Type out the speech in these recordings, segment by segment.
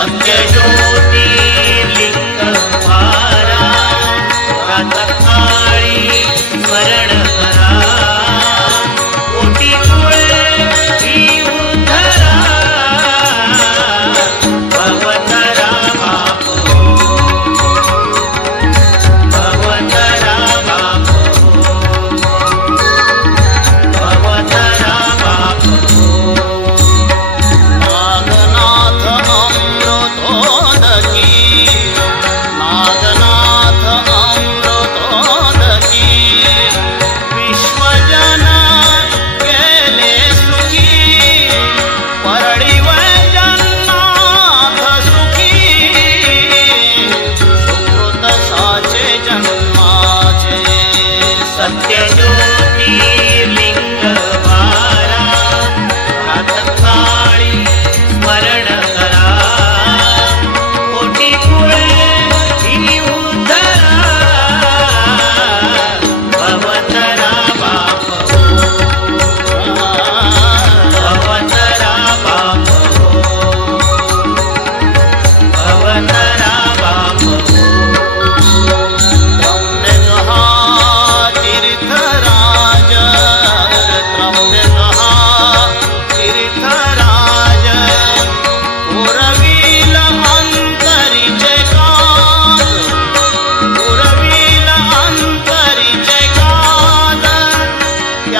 I'm your sanjeyo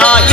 Yeah.